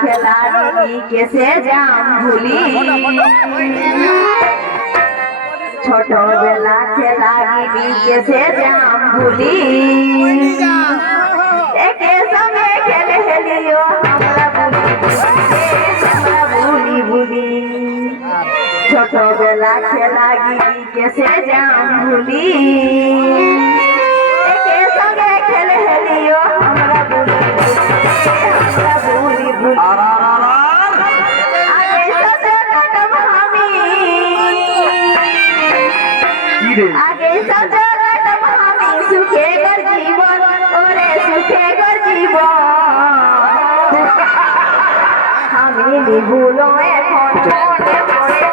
খেলা কেসে যাম ভুলি ছোটবেলা খেলা কেসে যাম ভুলি একে সঙ্গে খেলে হেলিও আমরা ভুলি আমরা ভুলি ভুলি ছোটবেলা খেলা কেসে যাম ভুলি আর আর আর আগে সাজা কাটাবো আমি সুখে কর জীবন ওরে সুখে কর জীবন। আমি নিবুলো এখন মনে মনে